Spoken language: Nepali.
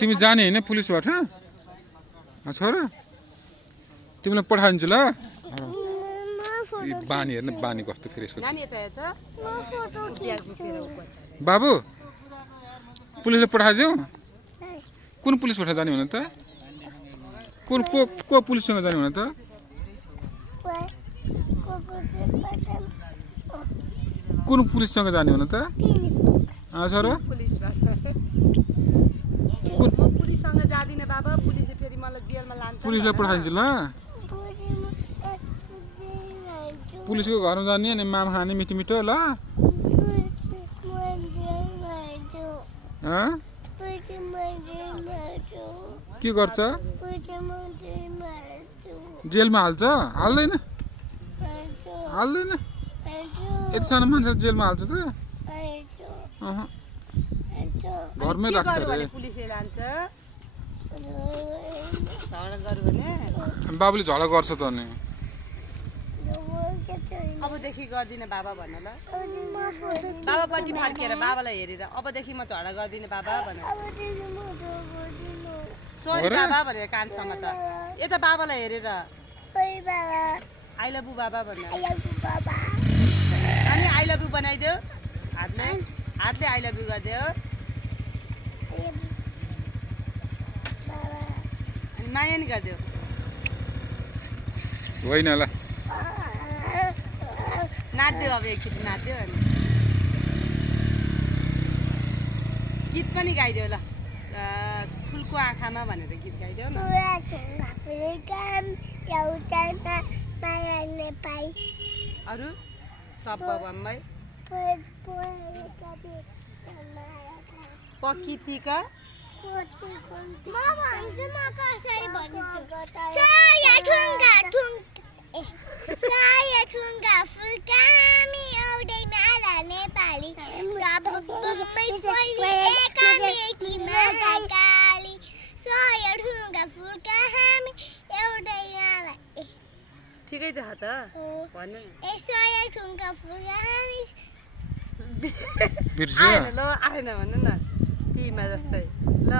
तिमी जाने हैन पुलिसबाट छोरा तिमीलाई पठाइदिन्छु ल बानी हेर्न बानी कस्तो फेरि यसको बाबु पुलिसले पठाइदिऊ कुन पुलिसबाट जाने हुन त कुन को पुलिससँग जाने हुन त कुन पुलिससँग जाने हुन त छोरा पुलिससँग जादिन बाबा पुलिसले फेरि मलाई जेलमा लान्छ पुलिसले पठाइदिन्छु ल पुलिसको घरमा जाने अनि मामा खाने मिठो मिठो ल के गर्छ जेलमा हाल्छ हाल्दैन हाल्दैन यति सानो मान्छे जेलमा हाल्छ त घरमै राख्छ अरे बाबुले झगडा गर्छ त अनि अबदेखि गर्दिन बाबा भन्न ल बाबापट्टि फर्केर बाबालाई हेरेर अबदेखि म झगडा गर्दिन बाबा भनेर सरी बाबा भनेर कानसँग त यता बाबालाई हेरेर आई लभ यु बाबा भन्न अनि आई लभ यु बनाइदेऊ हातले आई लभ यु गरिदेऊ अनि माया नि गरिदेऊ होइन ल नाच्देऊ अब एकचोटि नाच्देऊ अनि गीत पनि गाइदेऊ ल फुलको आँखामा भनेर गीत गाइदेऊ न अरू सब बम्बई पकितीका ठिकै छ त भन्नु आएन ल आएन भन्नु न तिमीमा जस्तै ल